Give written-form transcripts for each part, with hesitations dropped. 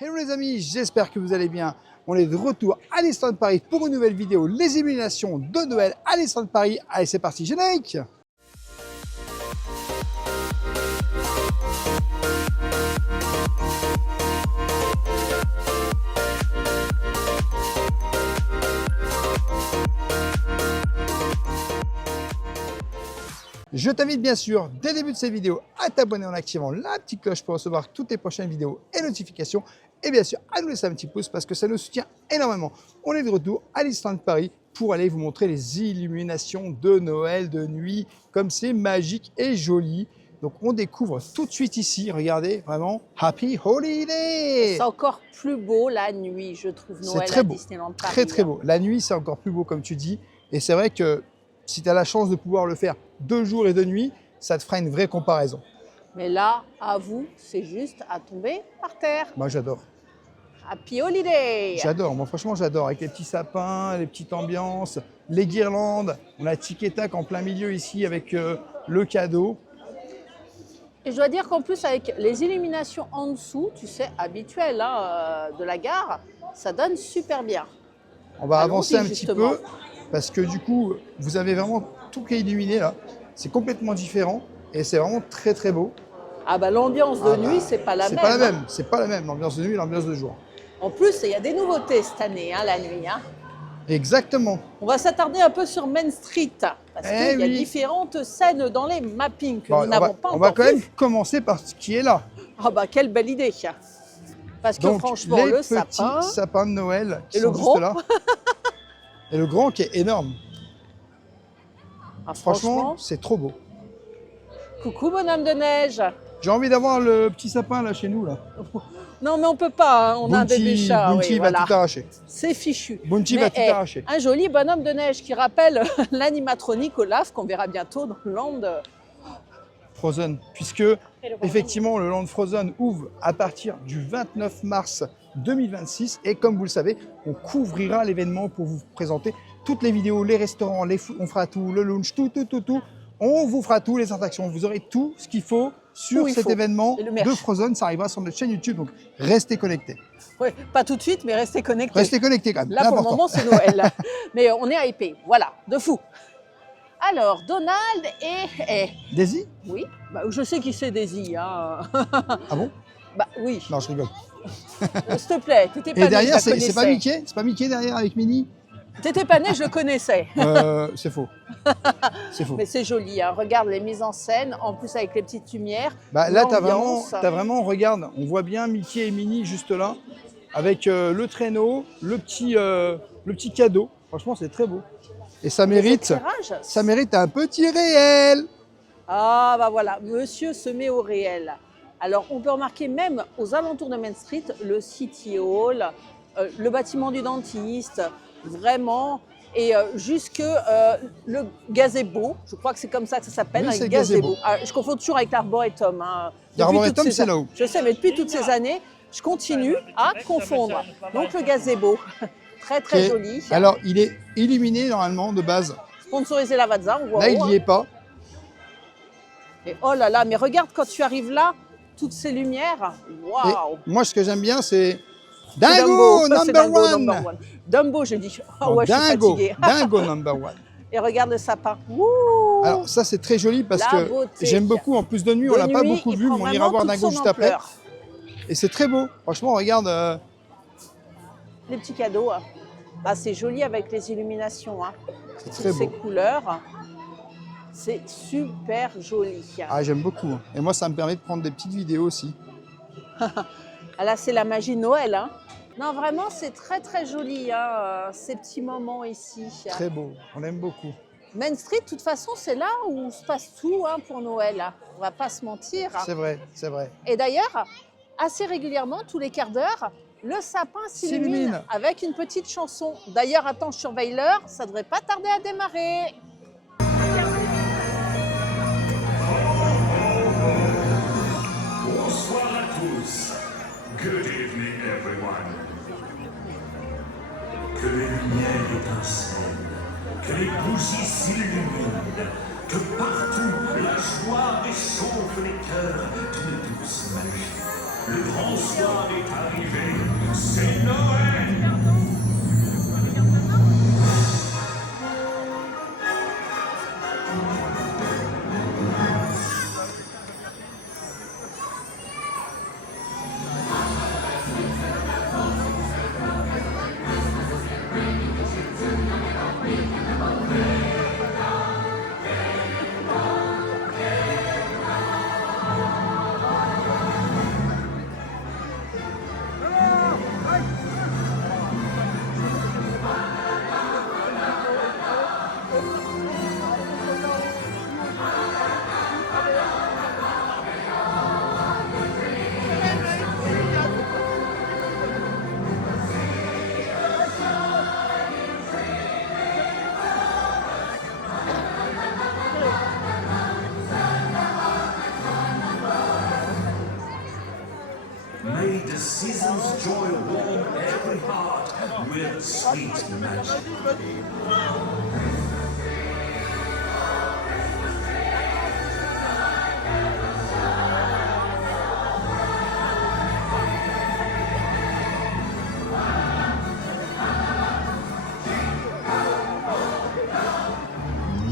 Hello les amis, j'espère que vous allez bien. On est de retour à Disneyland Paris pour une nouvelle vidéo, les illuminations de Noël à Disneyland Paris. Allez, c'est parti, générique! Je t'invite bien sûr, dès le début de cette vidéo, à t'abonner en activant la petite cloche pour recevoir toutes les prochaines vidéos et notifications. Et bien sûr, à nous laisser un petit pouce parce que ça nous soutient énormément. On est de retour à Disneyland Paris pour aller vous montrer les illuminations de Noël de nuit, comme c'est magique et joli. Donc on découvre tout de suite ici, regardez, vraiment, Happy Holiday! C'est encore plus beau la nuit, je trouve, Noël très à beau, Disneyland Paris. très très beau. La nuit, c'est encore plus beau comme tu dis. Et c'est vrai que si tu as la chance de pouvoir le faire 2 jours et 2 nuits, ça te fera une vraie comparaison. Mais là, à vous, c'est juste à tomber par terre. Moi, j'adore. Happy Holiday! J'adore, moi franchement j'adore, avec les petits sapins, les petites ambiances, les guirlandes. On a Tic et Tac en plein milieu ici avec le cadeau. Et je dois dire qu'en plus, avec les illuminations en dessous, tu sais, habituelles hein, de la gare, ça donne super bien. On va Allons-y, avancer un petit justement. peu parce que du coup, vous avez vraiment tout qui est illuminé là. C'est complètement différent et c'est vraiment très très beau. Ah bah l'ambiance de nuit, c'est pas la même. C'est pas la hein. même, c'est pas la même l'ambiance de nuit et l'ambiance de jour. En plus, il y a des nouveautés cette année, hein, la nuit. Hein. Exactement. On va s'attarder un peu sur Main Street, parce qu'il y a différentes scènes dans les mappings que Bon, nous n'avons pas on va encore quand même vues. commencer par ce qui est là. Ah bah quelle belle idée. Parce que Donc, franchement, les le petits sapin sapins de Noël qui et le sont grand. juste là. Et le grand qui est énorme. Ah, Franchement, c'est trop beau. coucou bonhomme de neige. J'ai envie d'avoir le petit sapin là chez nous là. Non mais on peut pas, hein, on a un bébé chat. Bounty oui, va voilà. tout arracher. C'est fichu. Bounty Mais, va tout arracher. Un joli bonhomme de neige qui rappelle l'animatronique Olaf qu'on verra bientôt dans le land. Frozen, puisque effectivement le Land Frozen ouvre à partir du 29 mars 2026 et comme vous le savez, on couvrira l'événement pour vous présenter toutes les vidéos, les restaurants, on fera tout, le lounge, tout. On vous fera tout, les attractions, vous aurez tout ce qu'il faut sur cet événement de Frozen, ça arrivera sur notre chaîne YouTube, donc restez connectés. Oui, pas tout de suite, mais restez connectés. Restez connectés quand même. Là, pour le moment, c'est Noël. Mais on est hypé, voilà, de fou. Alors, Donald et... Daisy? Oui, bah, je sais qui c'est Daisy. Hein. Ah bon? Bah oui. Non, je rigole. S'il te plaît, t'étais pas né, et derrière, je la c'est pas Mickey? C'est pas Mickey derrière avec Minnie? T'étais pas né, je le connaissais. C'est faux. C'est faux. Mais c'est joli, hein. Regarde les mises en scène, en plus avec les petites lumières. Bah, là, t'as vraiment, regarde, on voit bien Mickey et Minnie juste là, avec le traîneau, le petit cadeau. Franchement, c'est très beau. Et ça mérite un petit réel. Ah bah voilà, monsieur se met au réel. Alors on peut remarquer même aux alentours de Main Street, le City Hall, le bâtiment du dentiste, vraiment, et jusque le gazebo, je crois que c'est comme ça que ça s'appelle, oui, un gazebo. Ah, je confonds toujours avec l'Arboretum. Hein. L'Arboretum, c'est là-haut. Je sais, mais depuis toutes ces années, je continue à confondre. Donc le gazebo, très joli. Alors il est illuminé normalement de base. Sponsorisé Lavazza, on voit. Là, il n'y est pas. Et oh là là, mais regarde quand tu arrives là, toutes ces lumières, waouh! Moi, ce que j'aime bien, c'est Dingo, number one. Dumbo, je dis. Oh, ouais, Dingo, je suis fatiguée. Dingo number one. Et regarde le sapin. Wouh! Alors ça, c'est très joli parce que j'aime beaucoup. En plus de nuit, on l'a pas beaucoup vu, mais on ira voir Dingo juste après. Et c'est très beau. Franchement, regarde. Les petits cadeaux. Ah, c'est joli avec les illuminations. Hein. C'est très beau. Ces couleurs. C'est super joli. Ah, j'aime beaucoup. Et moi, ça me permet de prendre des petites vidéos aussi. Ah, là, c'est la magie de Noël. Hein. Non, vraiment, c'est très joli, hein, ces petits moments ici. Très beau, on aime beaucoup. Main Street, de toute façon, c'est là où se passe tout hein, pour Noël. On va pas se mentir. C'est vrai, c'est vrai. Et d'ailleurs, assez régulièrement, tous les quarts d'heure, le sapin s'illumine avec une petite chanson. D'ailleurs, attends, je surveille l'heure, ça devrait pas tarder à démarrer. Bonsoir à tous. Good evening, everyone. Que les lumières étincellent, que les bougies s'illuminent, que partout la joie réchauffe les cœurs d'une douce magie. Le grand soir est arrivé. joy warm every heart with sweet magic.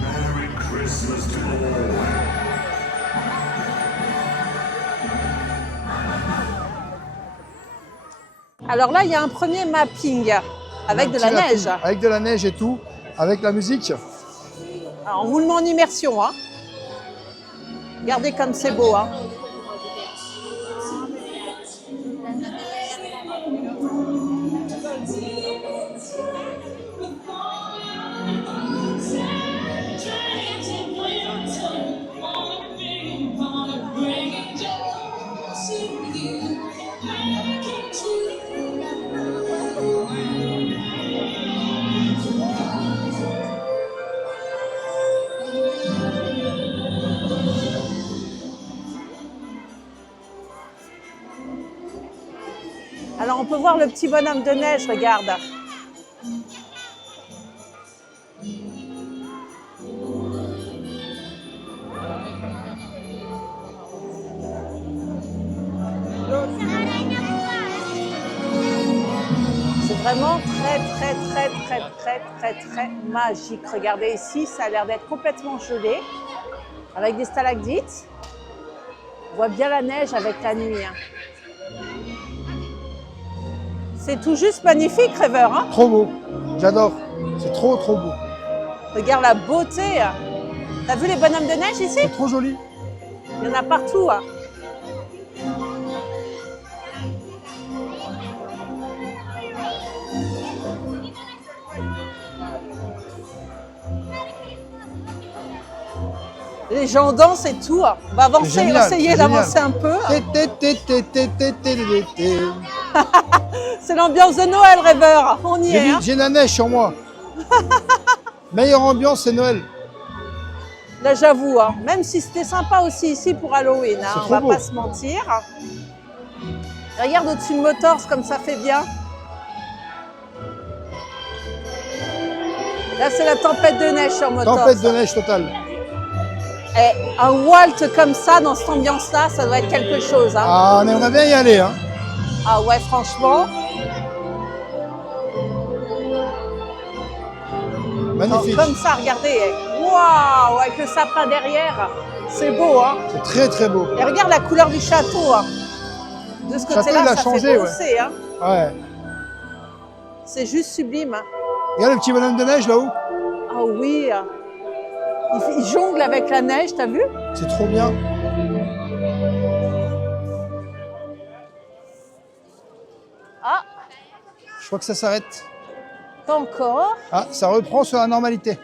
Merry Christmas to all. Alors là, il y a un premier mapping avec de la neige. Avec de la neige et tout, avec la musique. Alors, on vous le met en immersion. Hein. Regardez comme c'est beau. Hein. Alors on peut voir le petit bonhomme de neige, regarde. C'est vraiment très magique. Regardez ici, ça a l'air d'être complètement gelé, avec des stalactites. On voit bien la neige avec la nuit. Hein. C'est tout juste magnifique, Rêveur. Hein, trop beau, j'adore. C'est trop beau. regarde la beauté. T'as vu les bonhommes de neige ici? C'est trop joli. Il y en a partout. Hein. Les gens dansent et tout. On va avancer, essayer d'avancer un peu. C'est l'ambiance de Noël, Rêveur. On y est. Hein. J'ai la neige sur moi. Meilleure ambiance, c'est Noël. Là, j'avoue, hein, même si c'était sympa aussi ici pour Halloween, hein, on va pas se mentir. Regarde au-dessus de Motors comme ça fait bien. Là, c'est la tempête de neige sur Motors. Tempête de neige totale. Et un Walt comme ça, dans cette ambiance-là, ça doit être quelque chose. Hein. Ah, on aimerait bien y aller. Hein. Ah ouais, franchement. Magnifique. Comme ça, regardez. Waouh, avec le sapin derrière. C'est beau, hein. C'est très beau. Et regarde la couleur du château. Hein. De ce côté-là, ça changé, fait bosser. Ouais. Hein. Ouais. C'est juste sublime. Hein. Regarde le petit bonhomme de neige là-haut. Ah oui. Il jongle avec la neige, t'as vu? C'est trop bien. Ah. Je crois que ça s'arrête. Pas encore. Ah, ça reprend sur la normalité.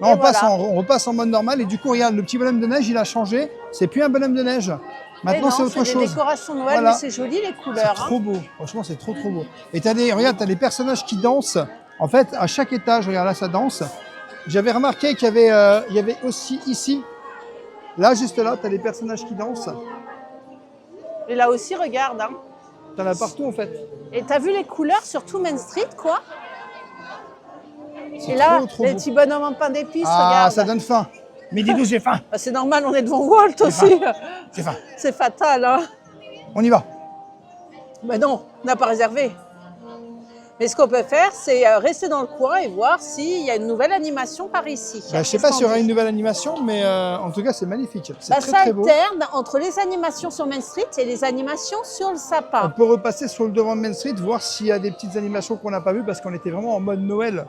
Là, on repasse en mode normal et du coup, regarde, le petit bonhomme de neige, il a changé. C'est plus un bonhomme de neige. Maintenant, c'est autre chose. C'est des décorations Noël, voilà. Mais c'est joli les couleurs. C'est trop beau. Franchement, c'est trop beau. Et regarde, t'as des personnages qui dansent. En fait, à chaque étage, regarde là, ça danse. J'avais remarqué qu'il y avait aussi ici, là, juste là, tu as des personnages qui dansent. Et là aussi, regarde. Hein. Tu en as partout, en fait. Et tu as vu les couleurs sur tout Main Street, quoi? Et là, les petits bonhommes en pain d'épices, regarde. Ah, ça donne faim. Midi 12, j'ai faim. Bah, c'est normal, on est devant Walt aussi. J'ai faim. C'est fatal, hein. On y va. Ben non, on n'a pas réservé. Mais ce qu'on peut faire, c'est rester dans le coin et voir s'il y a une nouvelle animation par ici. Bah, je ne sais pas s'il y aura une nouvelle animation, mais en tout cas, c'est magnifique. C'est très beau. Ça alterne entre les animations sur Main Street et les animations sur le sapin. On peut repasser sur le devant de Main Street, voir s'il y a des petites animations qu'on n'a pas vues, parce qu'on était vraiment en mode Noël.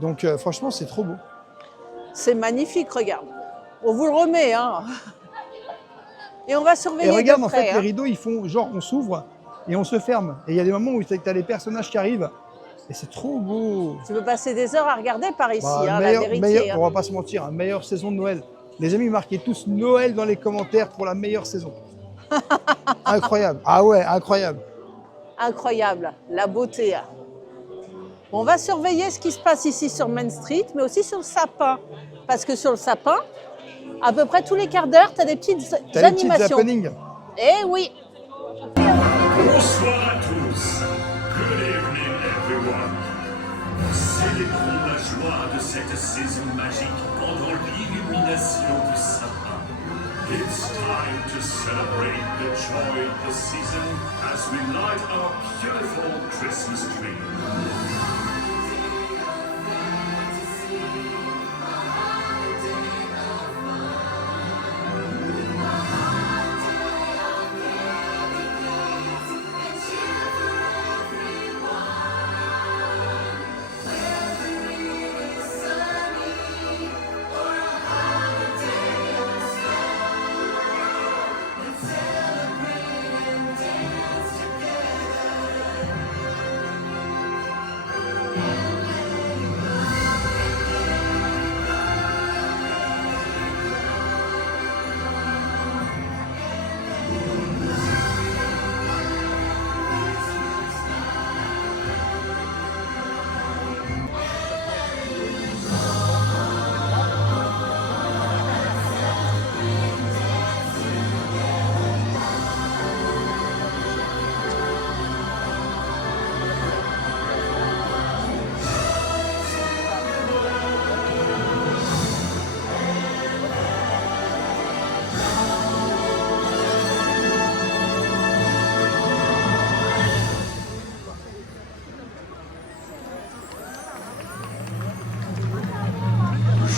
Donc, franchement, c'est trop beau. C'est magnifique, regarde. On vous le remet, hein. Et on va surveiller. Et regarde, de près, en fait, les rideaux, ils font genre, on s'ouvre. Et on se ferme. Et il y a des moments où tu as les personnages qui arrivent. Et c'est trop beau. Tu peux passer des heures à regarder par ici, hein, la vérité. On va pas se mentir, meilleure saison de Noël. Les amis, marquez tous Noël dans les commentaires pour la meilleure saison. Incroyable. Ah ouais, incroyable. Incroyable. La beauté. On va surveiller ce qui se passe ici sur Main Street, mais aussi sur le sapin. Parce que sur le sapin, à peu près tous les quarts d'heure, tu as des petites animations. Des petits happenings. Eh oui. Bonsoir à tous. Good evening, everyone. Célébrons la joie de cette saison magique pendant l'illumination du sapin. It's time to celebrate the joy of the season as we light our beautiful Christmas tree.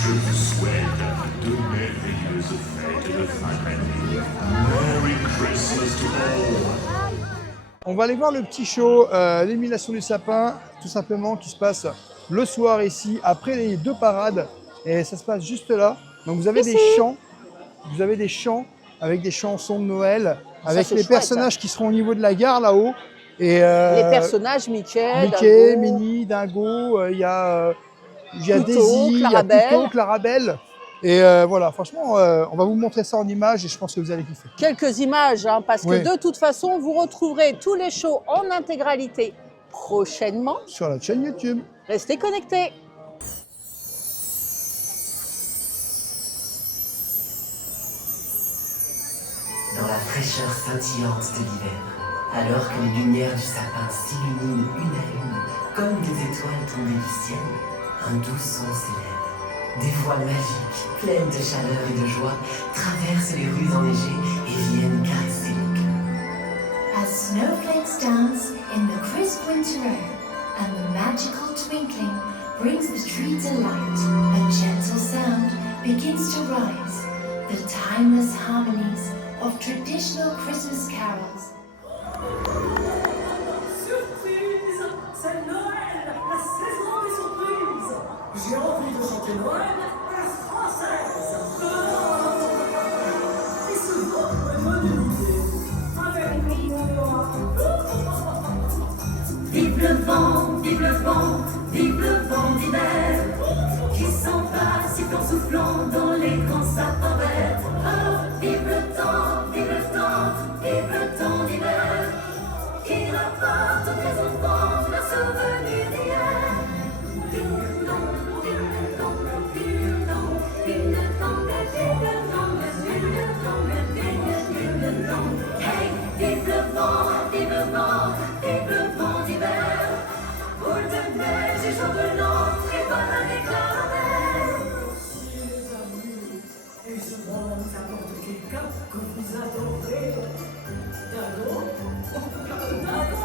Je vous souhaite de merveilleuses fêtes de fin d'année. Merry Christmas to all. On va aller voir le petit show, l'élimination du sapin, tout simplement, qui se passe le soir ici, après les 2 parades. Et ça se passe juste là. Donc vous avez des chants avec des chansons de Noël, avec les personnages qui seront au niveau de la gare là-haut. Et les personnages, Mickey, Dingo. Minnie, Dingo, il y a Pluto, Daisy, il y a Clarabelle. Pluto, Clarabelle. Et voilà, franchement, on va vous montrer ça en images et je pense que vous allez kiffer. Quelques images, hein, parce que Oui. de toute façon, vous retrouverez tous les shows en intégralité prochainement. Sur notre chaîne YouTube. Restez connectés. Dans la fraîcheur scintillante de l'hiver, alors que les lumières du sapin s'illuminent une à une, comme des étoiles tombées du ciel, un doux son s'élève. Des voix magiques, pleines de chaleur et de joie, traversent les rues enneigées et viennent caresser le cœur. As snowflakes dance in the crisp winter air, and the magical twinkling brings the tree to light, a gentle sound begins to rise, the timeless harmonies of traditional Christmas carols. Surprise! C'est Noël, la saison des surprises! J'ai envie de chanter Noël à la française! Et ce vent me donne une idée. Avec moi! Vive le vent, vive le vent, vive le vent d'hiver, qui s'en va sifflant, soufflant dans les grands sapins verts. Oh, vive le temps, vive le temps, vive le temps d'hiver, qui rapporte aux des enfants leurs souvenirs d'hier. Vive le temps, vive le temps, vive le temps, vive le temps, vive le temps, vive le temps, vive le temps. Hey, vive le vent, vive le vent, vive le vent d'hiver, boule de neige et jour brûlant, et bonne année caramel. Si les amis, et ce vent vous apporte quelqu'un que vous adorez. Dingo? Dingo?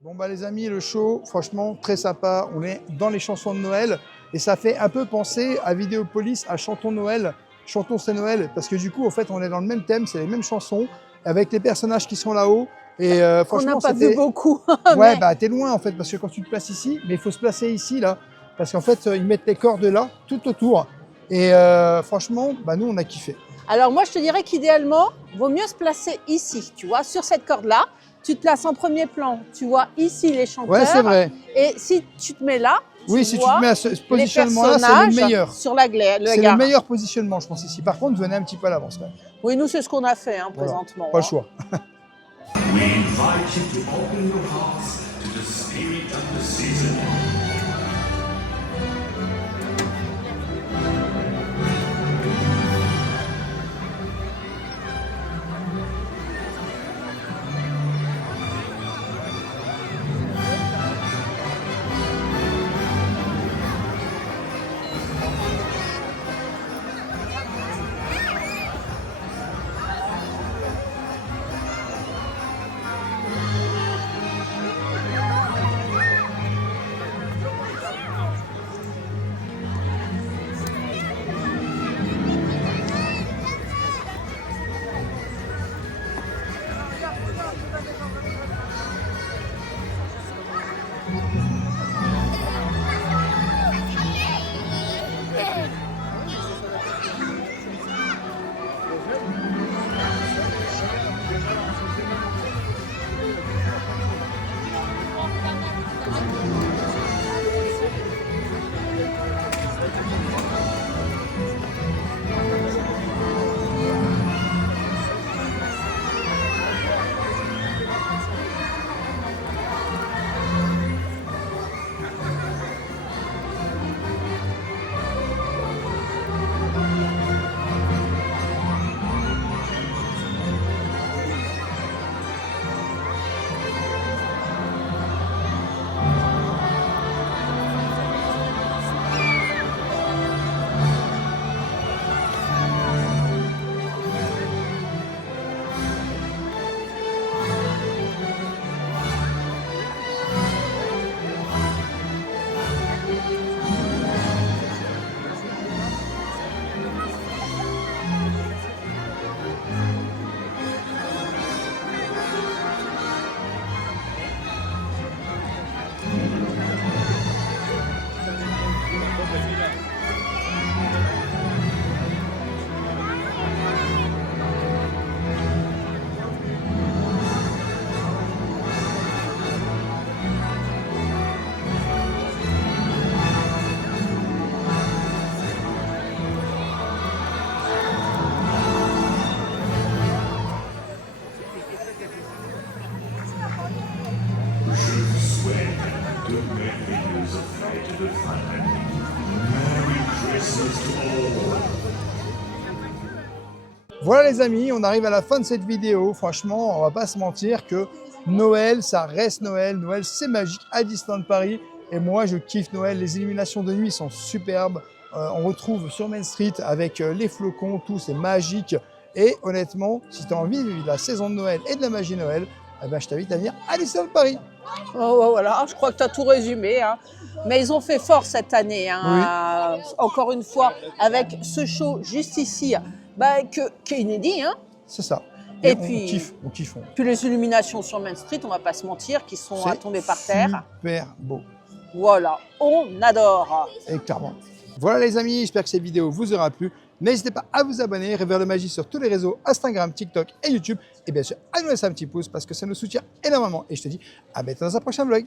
Bon bah les amis, le show, franchement, très sympa. On est dans les chansons de Noël et ça fait un peu penser à Vidéopolis, à Chantons Noël, Chantons c'est Noël, parce que du coup, en fait, on est dans le même thème, c'est les mêmes chansons, avec les personnages qui sont là-haut. Et On franchement, n'a pas c'était... vu beaucoup. Ouais, mais bah t'es loin en fait, parce que quand tu te places ici, mais il faut se placer ici, là, parce qu'en fait, ils mettent les cordes là, tout autour. Et franchement, bah nous, on a kiffé. Alors moi, je te dirais qu'idéalement, vaut mieux se placer ici, tu vois, sur cette corde-là. Tu te places en premier plan, tu vois ici les chanteurs. Ouais, c'est vrai. Et si tu te mets là, Oui, si tu vois te mets à ce les positionnement-là, c'est le personnages meilleur. sur la gare. C'est le meilleur positionnement, je pense, ici. Par contre, venez un petit peu à l'avance, quand même. Oui, nous, c'est ce qu'on a fait hein, Voilà. présentement. Pas le hein. choix. We invite you to open your hearts to the spirit of the season. Voilà les amis, on arrive à la fin de cette vidéo. Franchement, on va pas se mentir que Noël, ça reste Noël. Noël, c'est magique à Disneyland Paris. Et moi, je kiffe Noël. Les illuminations de nuit sont superbes. On retrouve sur Main Street avec les flocons, tout, c'est magique. Et honnêtement, si tu as envie de vivre la saison de Noël et de la magie de Noël, eh ben, je t'invite à venir à Disneyland Paris. Oh, voilà, je crois que tu as tout résumé. Hein. Mais ils ont fait fort cette année. Hein. Encore une fois, avec ce show juste ici, qui est inédit. Hein. C'est ça. Et on puis, kiffe. Puis les illuminations sur Main Street, on va pas se mentir, qui sont à tomber par terre. Super beau. Voilà, on adore. Et clairement. Voilà les amis, j'espère que cette vidéo vous aura plu. N'hésitez pas à vous abonner, Rêveur de Magie sur tous les réseaux, Instagram, TikTok et YouTube. Et bien sûr, à nous laisser un petit pouce parce que ça nous soutient énormément. Et je te dis à bientôt dans un prochain vlog.